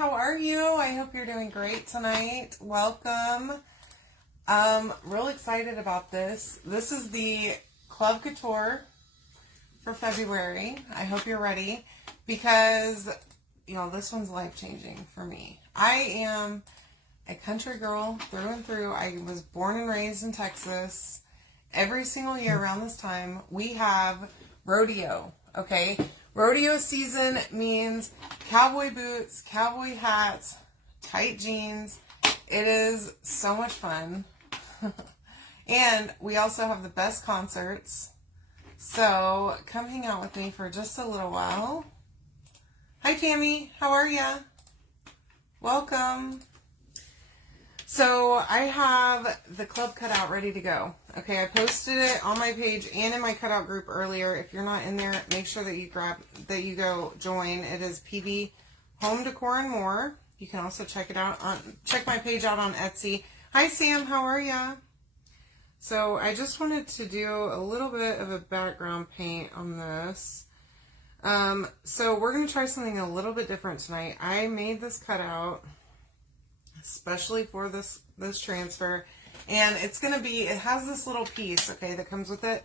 how are you? I hope you're doing great tonight. Welcome. Real excited about this. This is the Club Couture for February. I hope you're ready because, you know, this one's life-changing for me. I am a country girl through and through. I was born and raised in Texas. Every single year around this time, we have rodeo, okay? Rodeo season means cowboy boots, cowboy hats, tight jeans. It is so much fun. And we also have the best concerts. So come hang out with me for just a little while. Hi, Tammy. How are ya? Welcome. So I have the club cutout ready to go. Okay, I posted it on my page and in my cutout group earlier. If you're not in there, make sure that you go join. It is PB Home Decor and More. You can also check my page out on Etsy. Hi Sam, how are ya? So I just wanted to do a little bit of a background paint on this. So we're gonna try something a little bit different tonight. I made this cutout especially for this transfer, and it's going to be, it has this little piece, okay, that comes with it.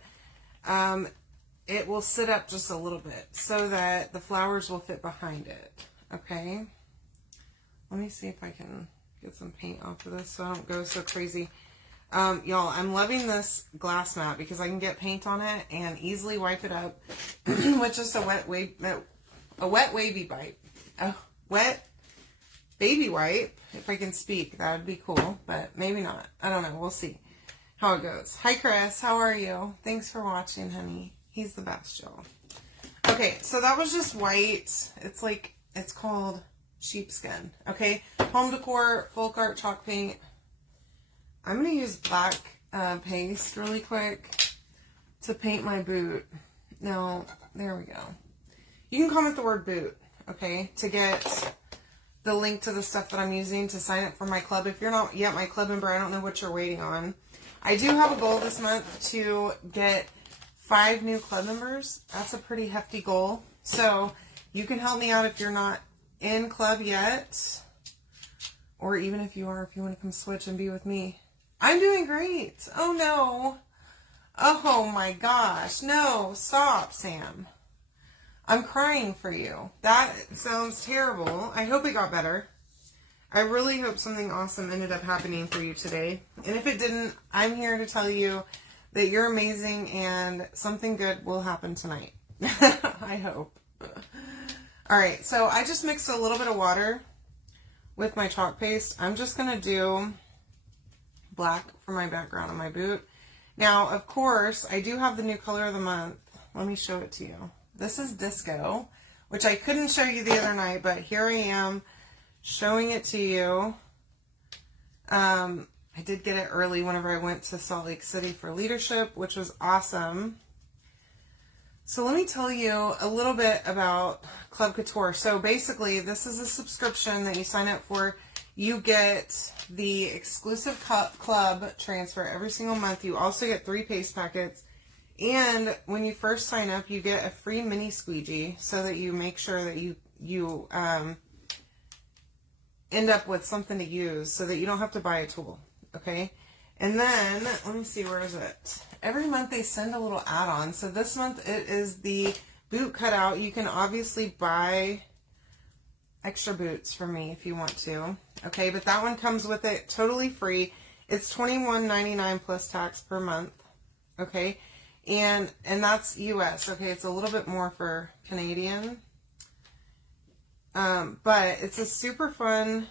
It will sit up just a little bit so that the flowers will fit behind it, okay? Let me see if I can get some paint off of this so I don't go so crazy. Y'all, I'm loving this glass mat because I can get paint on it and easily wipe it up with just a wet baby wipe. If I can speak, that would be cool, but maybe not. I don't know. We'll see how it goes. Hi, Chris. How are you? Thanks for watching, honey. He's the best, y'all. Okay, so that was just white. It's called sheepskin. Okay, Home Decor, Folk Art Chalk Paint. I'm going to use black paste really quick to paint my boot. Now, there we go. You can comment the word boot, okay, to get the link to the stuff that I'm using to sign up for my club. If you're not yet my club member, I don't know what you're waiting on. I do have a goal this month to get 5 new club members. That's a pretty hefty goal. So you can help me out if you're not in club yet. Or even if you are, if you want to come switch and be with me. I'm doing great. Oh no. Oh my gosh. No, stop, Sam. I'm crying for you. That sounds terrible. I hope it got better. I really hope something awesome ended up happening for you today. And if it didn't, I'm here to tell you that you're amazing and something good will happen tonight. I hope. All right, so I just mixed a little bit of water with my chalk paste. I'm just going to do black for my background on my boot. Now, of course, I do have the new color of the month. Let me show it to you. This is Disco, which I couldn't show you the other night, but here I am showing it to you. I did get it early whenever I went to Salt Lake City for leadership, which was awesome. So let me tell you a little bit about Club Couture. So basically, this is a subscription that you sign up for. You get the exclusive club transfer every single month. You also get 3 paste packets. And when you first sign up, you get a free mini squeegee so that you make sure that you end up with something to use so that you don't have to buy a tool, okay? And then, let me see, where is it? Every month they send a little add-on. So this month it is the boot cutout. You can obviously buy extra boots for me if you want to, okay? But that one comes with it totally free. It's $21.99 plus tax per month, okay? And that's US, okay? It's a little bit more for Canadian. But it's a super fun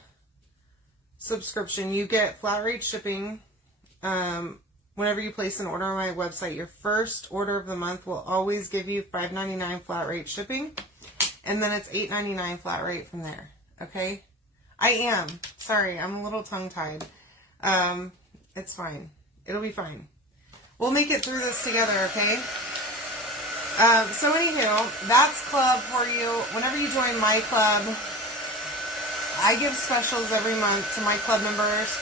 subscription. You get flat rate shipping whenever you place an order on my website. Your first order of the month will always give you $5.99 flat rate shipping. And then it's $8.99 flat rate from there, okay? Sorry, I'm a little tongue-tied. It's fine. It'll be fine. We'll make it through this together, okay? So anywho, that's club for you. Whenever you join my club, I give specials every month to my club members.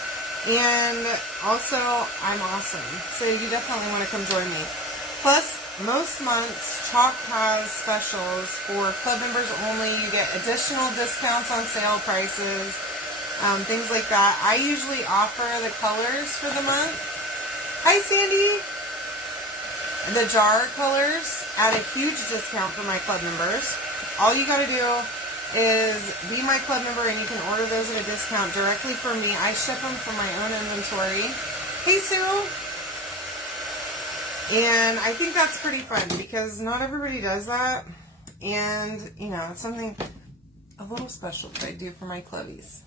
And also, I'm awesome. So you definitely want to come join me. Plus, most months, Chalk has specials for club members only. You get additional discounts on sale prices, things like that. I usually offer the colors for the month. Hi, Sandy. The jar colors at a huge discount for my club members. All you got to do is be my club member, and you can order those at a discount directly from me. I ship them from my own inventory. Hey, Sue. And I think that's pretty fun because not everybody does that. And, you know, it's something a little special that I do for my clubbies.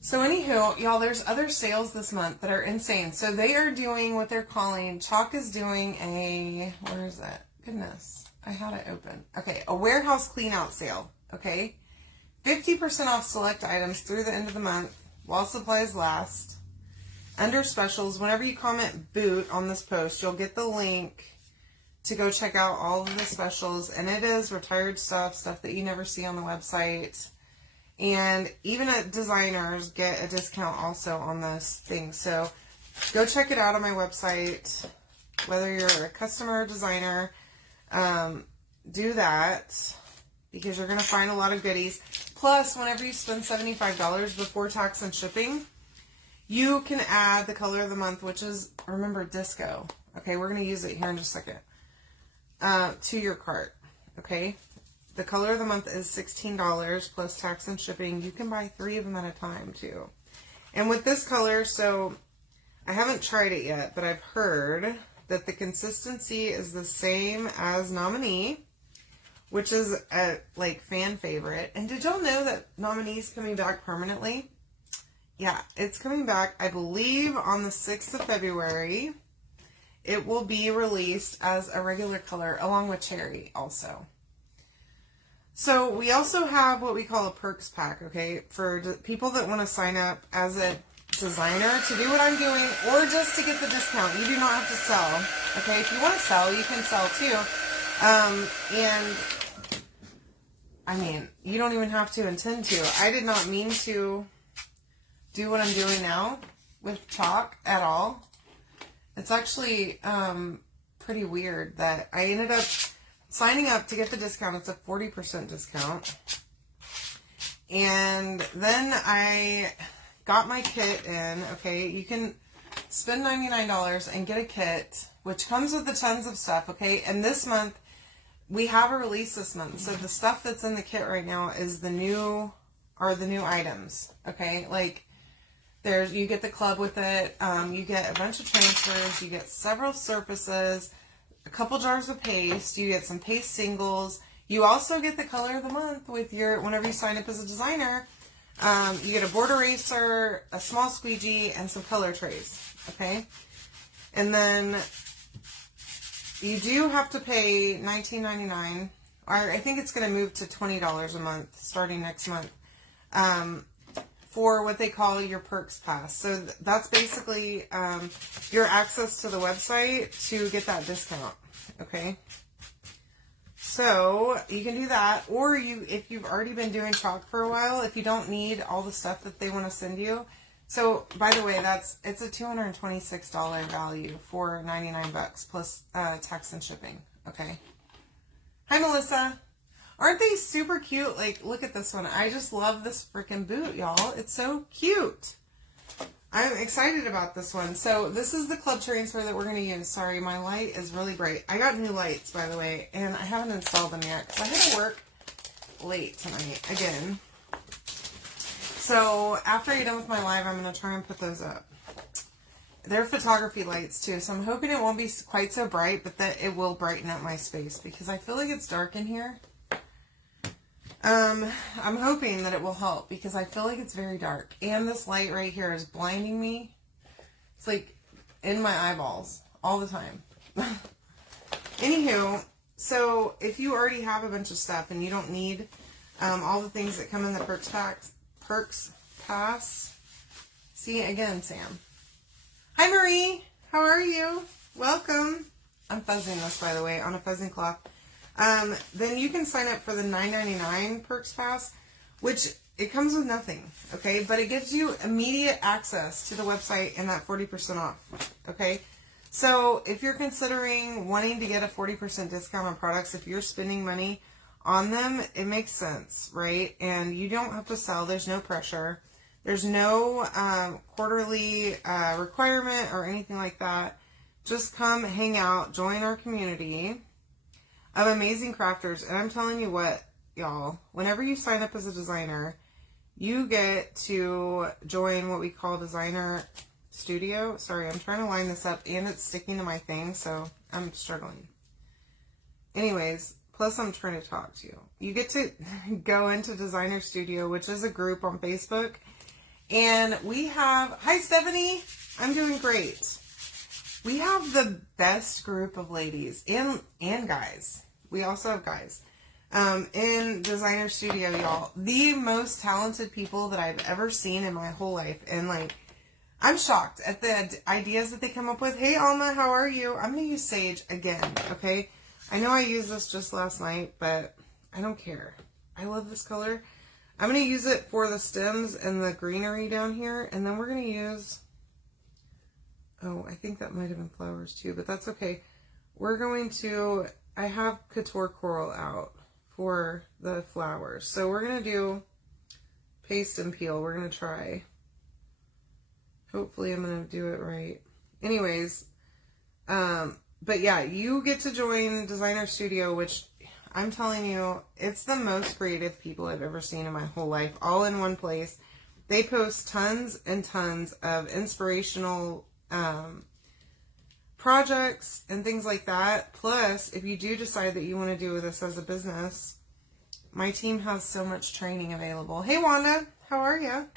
So anywho, y'all, there's other sales this month that are insane. So they are doing what they're calling, Chalk is doing a, where is that? Goodness, I had it open. Okay, a warehouse clean out sale, okay? 50% off select items through the end of the month while supplies last. Under specials, whenever you comment boot on this post, you'll get the link to go check out all of the specials. And it is retired stuff that you never see on the website. And even designers get a discount also on those things. So go check it out on my website. Whether you're a customer or designer, do that because you're going to find a lot of goodies. Plus, whenever you spend $75 before tax and shipping, you can add the color of the month, which is, remember, disco. Okay, we're going to use it here in just a second. To your cart. Okay. The color of the month is $16 plus tax and shipping. You can buy 3 of them at a time too. And with this color, so I haven't tried it yet, but I've heard that the consistency is the same as Nominee, which is a like fan favorite. And did y'all know that Nominee is coming back permanently? Yeah, it's coming back, I believe, on the 6th of February. It will be released as a regular color along with Cherry also. So we also have what we call a perks pack, okay, for people that want to sign up as a designer to do what I'm doing or just to get the discount. You do not have to sell, okay? If you want to sell, you can sell too. And, I mean, you don't even have to intend to. I did not mean to do what I'm doing now with Chalk at all. It's actually pretty weird that I ended up signing up to get the discount. It's a 40% discount. And then I got my kit in. Okay, you can spend $99 and get a kit, which comes with the tons of stuff. Okay, and this month, we have a release this month. So the stuff that's in the kit right now is the new items. Okay, like you get the club with it. You get a bunch of transfers. You get several surfaces. A couple jars of paste. You get some paste singles. You also get the color of the month with whenever you sign up as a designer. You get a board eraser, a small squeegee, and some color trays. Okay? And then you do have to pay $19.99. Or I think it's going to move to $20 a month starting next month. For what they call your perks pass. So that's basically your access to the website to get that discount. Okay. So you can do that, or if you've already been doing Chalk for a while, if you don't need all the stuff that they want to send you. So by the way, it's a $226 value for $99 plus tax and shipping. Okay. Hi, Melissa. Aren't they super cute? Like, look at this one. I just love this freaking boot, y'all. It's so cute. I'm excited about this one. So this is the club transfer that we're going to use. Sorry, my light is really bright. I got new lights, by the way, and I haven't installed them yet because I had to work late tonight again. So after I'm done with my live, I'm going to try and put those up. They're photography lights too, so I'm hoping it won't be quite so bright, but that it will brighten up my space because I feel like it's dark in here. I'm hoping that it will help because I feel like it's very dark. And this light right here is blinding me. It's like in my eyeballs all the time. Anywho, so if you already have a bunch of stuff and you don't need all the things that come in the perks pass. See again, Sam. Hi, Marie. How are you? Welcome. I'm fuzzing this, by the way, on a fuzzing cloth. Then you can sign up for the $9.99 Perks Pass, which it comes with nothing, okay? But it gives you immediate access to the website and that 40% off, okay? So if you're considering wanting to get a 40% discount on products, if you're spending money on them, it makes sense, right? And you don't have to sell. There's no pressure. There's no quarterly requirement or anything like that. Just come hang out, join our community of amazing crafters. And I'm telling you what, y'all, whenever you sign up as a designer, you get to join what we call Designer Studio. Sorry, I'm trying to line this up and it's sticking to my thing, so I'm struggling. Anyways, plus I'm trying to talk to you. You get to go into Designer Studio, which is a group on Facebook. And we have, hi Stephanie, I'm doing great. We have the best group of ladies and guys. We also have guys. In Designer Studio, y'all. The most talented people that I've ever seen in my whole life. And like, I'm shocked at the ideas that they come up with. Hey Alma, how are you? I'm going to use Sage again, okay? I know I used this just last night, but I don't care. I love this color. I'm going to use it for the stems and the greenery down here. And then we're going to use, oh, I think that might have been flowers too, but that's okay. We're going to, I have Couture Coral out for the flowers. So we're going to do paste and peel. We're going to try. Hopefully I'm going to do it right. Anyways, but yeah, you get to join Designer Studio, which I'm telling you, it's the most creative people I've ever seen in my whole life, all in one place. They post tons and tons of inspirational projects and things like that. Plus, if you do decide that you want to do this as a business, my team has so much training available. Hey Wanda, how are you?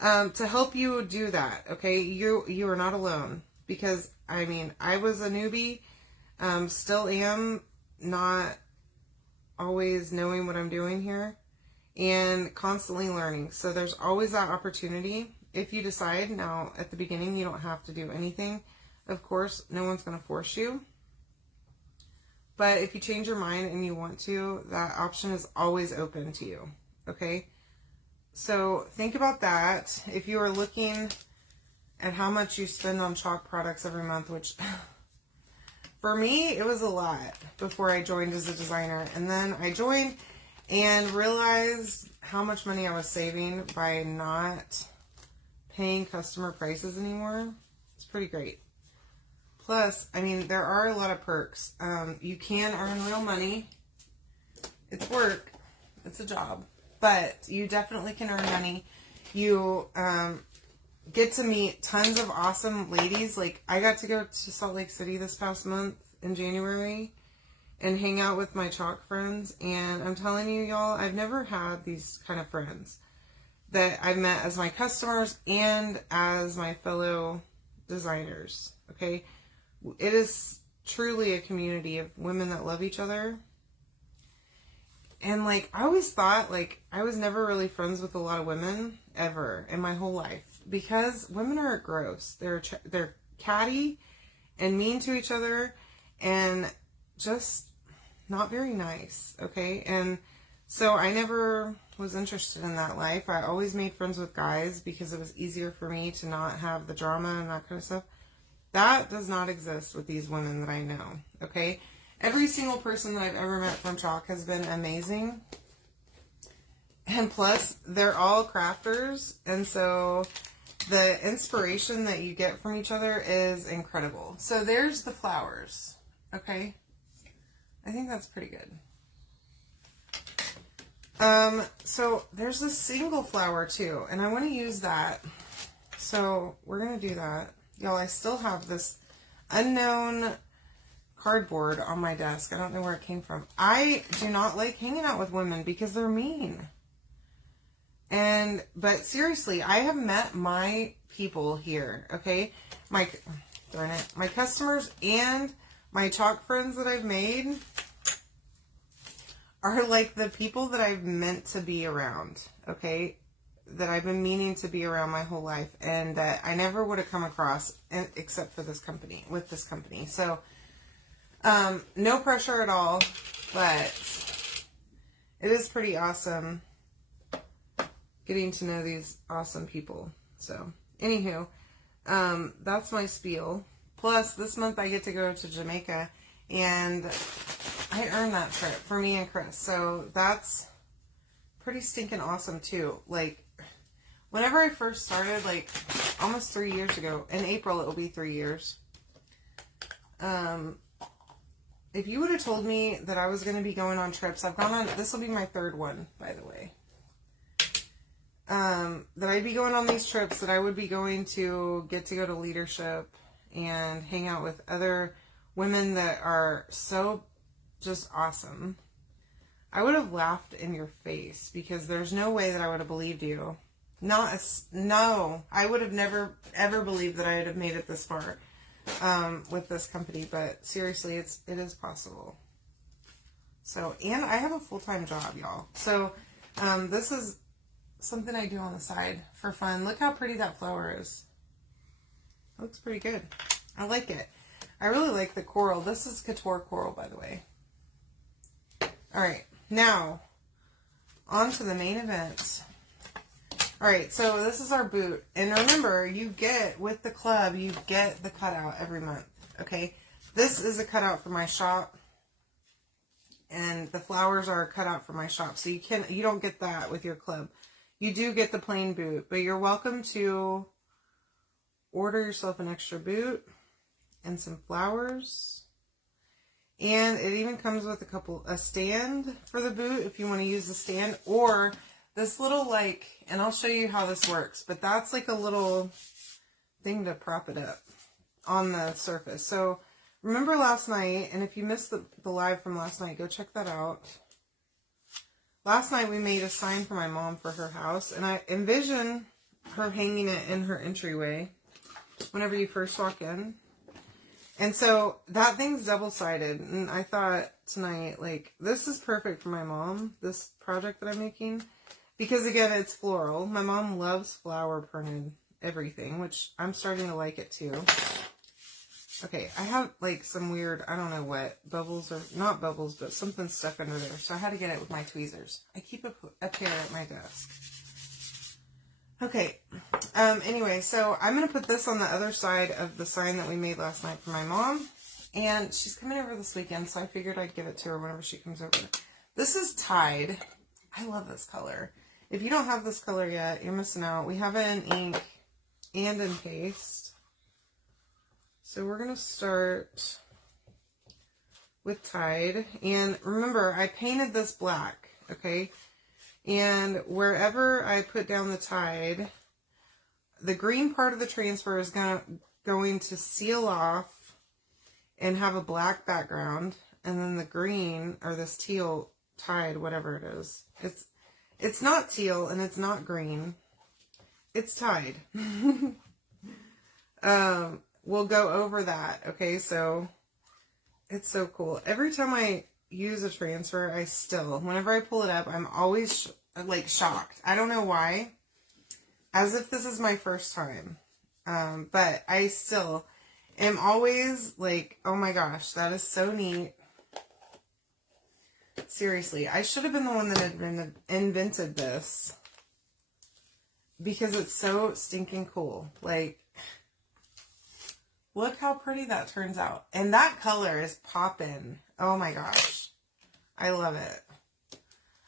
To help you do that, okay? You are not alone, because I mean, I was a newbie, still am, not always knowing what I'm doing here, and constantly learning. So there's always that opportunity. If you decide now at the beginning, you don't have to do anything. Of course, no one's going to force you. But if you change your mind and you want to, that option is always open to you. Okay? So think about that. If you are looking at how much you spend on chalk products every month, which for me, it was a lot before I joined as a designer. And then I joined and realized how much money I was saving by not paying customer prices anymore. It's pretty great. Plus, I mean, there are a lot of perks. You can earn real money. It's work. It's a job. But you definitely can earn money. You get to meet tons of awesome ladies. Like, I got to go to Salt Lake City this past month in January and hang out with my chalk friends. And I'm telling you, y'all, I've never had these kind of friends that I've met as my customers and as my fellow designers. Okay? It is truly a community of women that love each other. And, like, I always thought, like, I was never really friends with a lot of women, ever, in my whole life. Because women are gross. They're catty and mean to each other and just not very nice, okay? And so I never was interested in that life. I always made friends with guys because it was easier for me to not have the drama and that kind of stuff. That does not exist with these women that I know, okay? Every single person that I've ever met from chalk has been amazing. And plus, they're all crafters. And so the inspiration that you get from each other is incredible. So there's the flowers, okay? I think that's pretty good. So there's a single flower too. And I want to use that. So we're going to do that. Y'all, I still have this unknown cardboard on my desk. I don't know where it came from. I do not like hanging out with women because they're mean. But seriously, I have met my people here, okay? Darn it. My customers and my chalk friends that I've made are like the people that I've meant to be around, okay? That I've been meaning to be around my whole life, and that I never would have come across except for this company, with this company. So, no pressure at all, but it is pretty awesome getting to know these awesome people. So, anywho, that's my spiel. Plus, this month I get to go to Jamaica, and I earned that trip for me and Chris. So that's pretty stinking awesome, too. Like, whenever I first started, like, almost 3 years ago, in April it will be 3 years. If you would have told me that I was going to be going on trips, I've gone on, this will be my third one, by the way. That I'd be going on these trips, that I would be going to get to go to leadership and hang out with other women that are so just awesome. I would have laughed in your face because there's no way that I would have believed you. No, I would have never ever believed that I would have made it this far with this company. But seriously, it is possible. So, and I have a full-time job, y'all. So this is something I do on the side for fun. Look how pretty that flower is. It looks pretty good. I like it. I really like the coral. This is Couture coral, by the way. All right, now on to the main event. All right, so this is our boot. And remember, you get, with the club, you get the cutout every month, okay? This is a cutout for my shop. And the flowers are cut out for my shop. So you don't get that with your club. You do get the plain boot, but you're welcome to order yourself an extra boot and some flowers. And it even comes with a stand for the boot if you want to use the stand, or this little, like, and I'll show you how this works, but that's like a little thing to prop it up on the surface. So remember last night, and if you missed the live from last night, go check that out. Last night we made a sign for my mom for her house, and I envision her hanging it in her entryway whenever you first walk in. And so that thing's double-sided, and I thought tonight, like, this is perfect for my mom, this project that I'm making, because again, it's floral. My mom loves flower printed everything, which I'm starting to like it too. Okay, I have like some weird, I don't know what, bubbles, or not bubbles, but something stuck under there. So I had to get it with my tweezers. I keep a pair at my desk. Okay, anyway, so I'm going to put this on the other side of the sign that we made last night for my mom. And she's coming over this weekend, so I figured I'd give it to her whenever she comes over. This is Tide. I love this color. If you don't have this color yet, you're missing out. We have it in ink and in paste. So we're going to start with Tide. And remember, I painted this black, okay? And wherever I put down the Tide, the green part of the transfer is going to seal off and have a black background. And then the green, or this teal Tide, whatever it is, it's not teal and it's not green. It's Tide. We'll go over that, okay? So it's so cool. Every time I use a transfer, whenever I pull it up, I'm always like shocked. I don't know why. As if this is my first time. But I still am always like, oh my gosh, that is so neat. Seriously, I should have been the one that invented this. Because it's so stinking cool. Like, look how pretty that turns out. And that color is poppin'. Oh my gosh. I love it.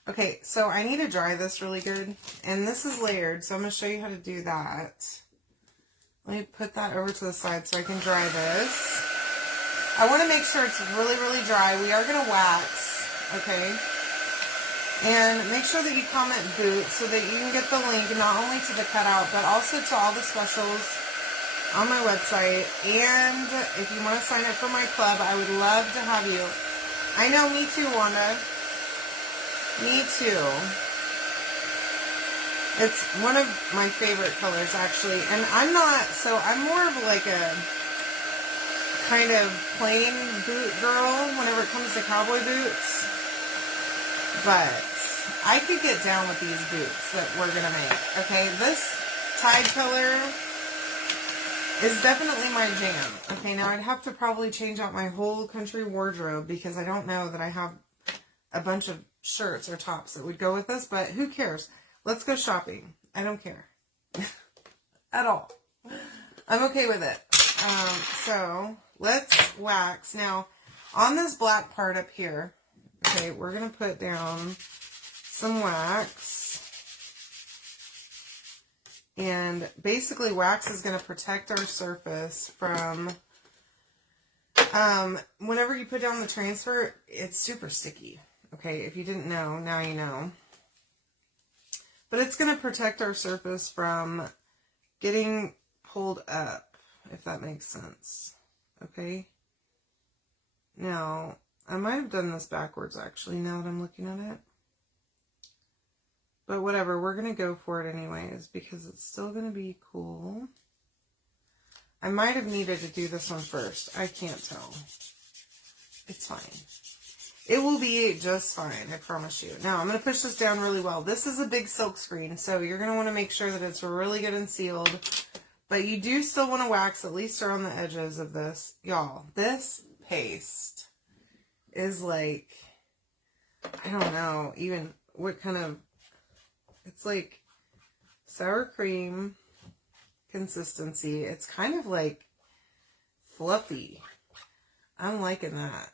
Okay, so I need to dry this really good. And this is layered, so I'm going to show you how to do that. Let me put that over to the side so I can dry this. I want to make sure it's really, really dry. We are going to wax, okay? And make sure that you comment boot so that you can get the link not only to the cutout, but also to all the specials on my website. And if you want to sign up for my club, I would love to have you. I know, me too, Wanda. Me too. It's one of my favorite colors, actually. And I'm more of like a kind of plain boot girl whenever it comes to cowboy boots. But I could get down with these boots that we're going to make. Okay, this Tide color is definitely my jam. Okay, now I'd have to probably change out my whole country wardrobe because I don't know that I have a bunch of shirts or tops that would go with this, but who cares? Let's go shopping. I don't care. At all. I'm okay with it. So let's wax. Now, on this black part up here, okay, we're going to put down some wax. And basically, wax is going to protect our surface from, whenever you put down the transfer, it's super sticky. Okay, if you didn't know, now you know. But it's going to protect our surface from getting pulled up, if that makes sense. Okay. Now, I might have done this backwards, actually, now that I'm looking at it. But whatever, we're going to go for it anyways, because it's still going to be cool. I might have needed to do this one first. I can't tell. It's fine. It will be just fine, I promise you. Now, I'm going to push this down really well. This is a big silk screen, so you're going to want to make sure that it's really good and sealed. But you do still want to wax at least around the edges of this. Y'all, this paste is like, I don't know even what kind of, it's like sour cream consistency. It's kind of like fluffy. I'm liking that.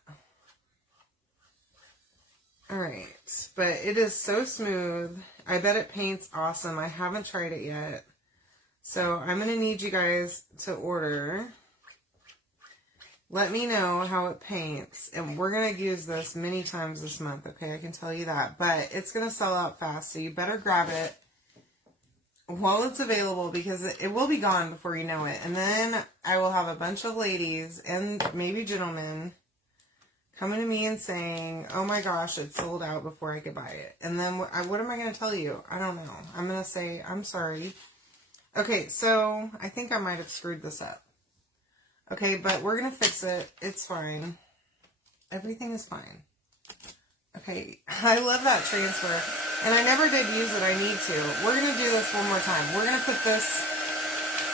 Alright, but it is so smooth. I bet it paints awesome. I haven't tried it yet. So I'm going to need you guys to order. Let me know how it paints. And we're going to use this many times this month, okay? I can tell you that. But it's going to sell out fast, so you better grab it while it's available, because it will be gone before you know it. And then I will have a bunch of ladies and maybe gentlemen coming to me and saying, oh my gosh, it sold out before I could buy it. And then what am I going to tell you? I don't know. I'm going to say, I'm sorry. Okay, so I think I might have screwed this up. Okay, but we're going to fix it. It's fine. Everything is fine. Okay, I love that transfer. And I never did use it. I need to. We're going to do this one more time. We're going to put this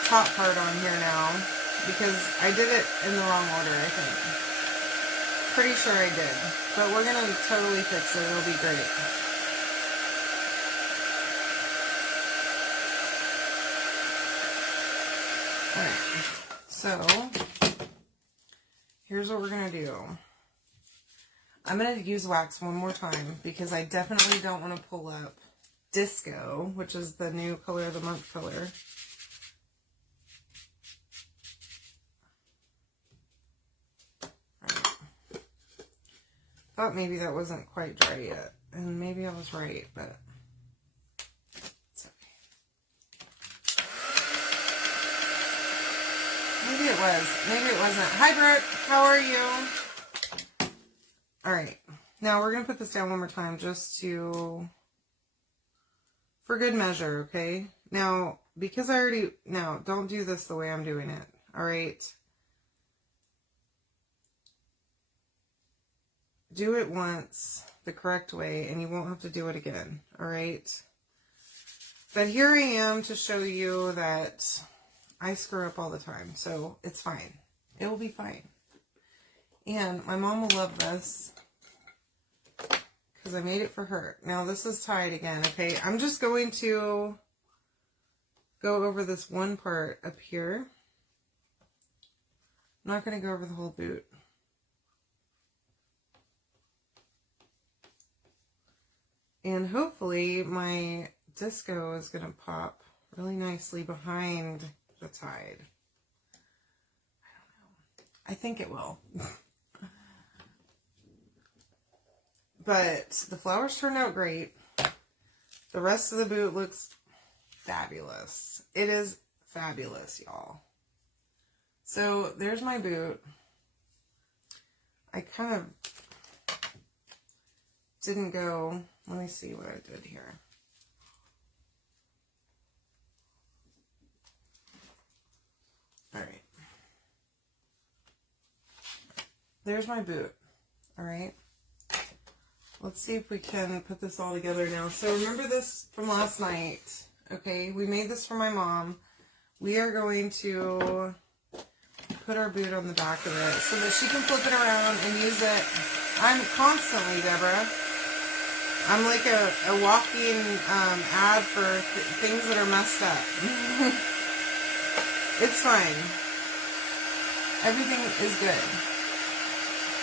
top part on here now, because I did it in the wrong order, I think. Pretty sure I did. But we're going to totally fix it. It'll be great. Alright. So, here's what we're going to do. I'm going to use wax one more time, because I definitely don't want to pull up Disco, which is the new color of the month color. Thought maybe that wasn't quite dry yet, and maybe I was right, but it's okay. Maybe it was, maybe it wasn't. Hi Brooke, how are you? Alright, now we're going to put this down one more time just for good measure, okay? Now, because now, don't do this the way I'm doing it, alright? Do it once the correct way, and you won't have to do it again, alright? But here I am to show you that I screw up all the time, so it's fine. It will be fine. And my mom will love this, because I made it for her. Now, this is tied again, okay? I'm just going to go over this one part up here. I'm not going to go over the whole boot. And hopefully my Disco is going to pop really nicely behind the tide. I don't know. I think it will. But the flowers turned out great. The rest of the boot looks fabulous. It is fabulous, y'all. So there's my boot. I kind of didn't go... Let me see what I did here. Alright. There's my boot. Alright. Let's see if we can put this all together now. So remember this from last night. Okay, we made this for my mom. We are going to put our boot on the back of it so that she can flip it around and use it. I'm constantly, Deborah. I'm like a walking ad for things that are messed up. It's fine. Everything is good.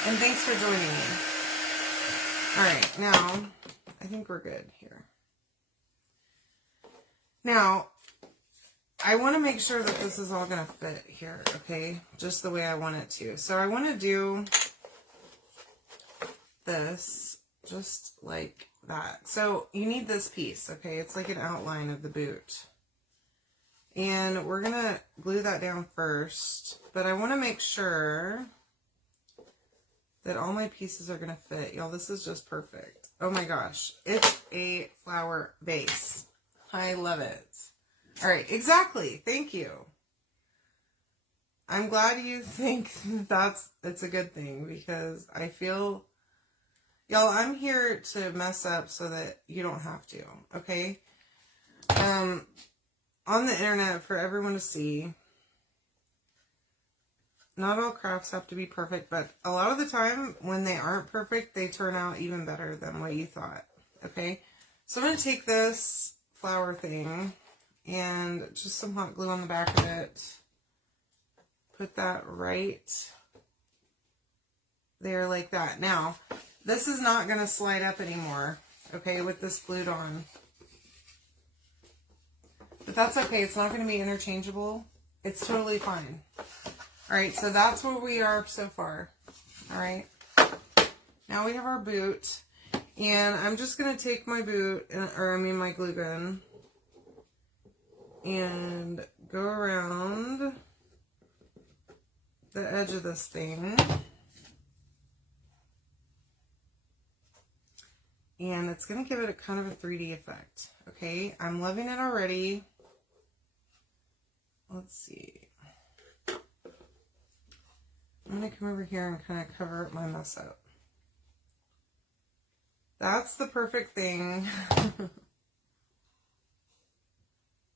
And thanks for joining me. Alright, now, I think we're good here. Now, I want to make sure that this is all going to fit here, okay? Just the way I want it to. So I want to do this just like that. So you need this piece, okay? It's like an outline of the boot. And we're going to glue that down first. But I want to make sure that all my pieces are going to fit. Y'all, this is just perfect. Oh my gosh. It's a flower vase. I love it. All right, exactly. Thank you. I'm glad you think it's a good thing, because I feel, y'all, I'm here to mess up so that you don't have to, okay? On the internet for everyone to see, not all crafts have to be perfect, but a lot of the time when they aren't perfect, they turn out even better than what you thought, okay? So I'm going to take this flower thing and just some hot glue on the back of it. Put that right there like that. Now, this is not going to slide up anymore, okay, with this glued on. But that's okay. It's not going to be interchangeable. It's totally fine. All right, so that's where we are so far. All right. Now we have our boot. And I'm just going to take my boot, my glue gun, and go around the edge of this thing. And it's going to give it a kind of a 3D effect. Okay, I'm loving it already. Let's see. I'm going to come over here and kind of cover up my mess up. That's the perfect thing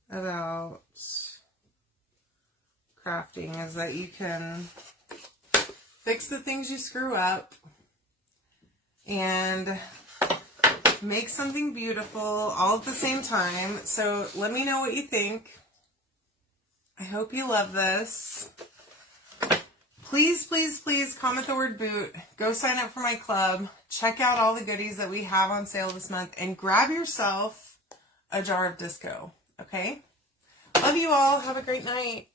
about crafting, is that you can fix the things you screw up and make something beautiful all at the same time. So let me know what you think. I hope you love this. Please, please, please comment the word boot. Go sign up for my club. Check out all the goodies that we have on sale this month. And grab yourself a jar of disco. Okay? Love you all. Have a great night.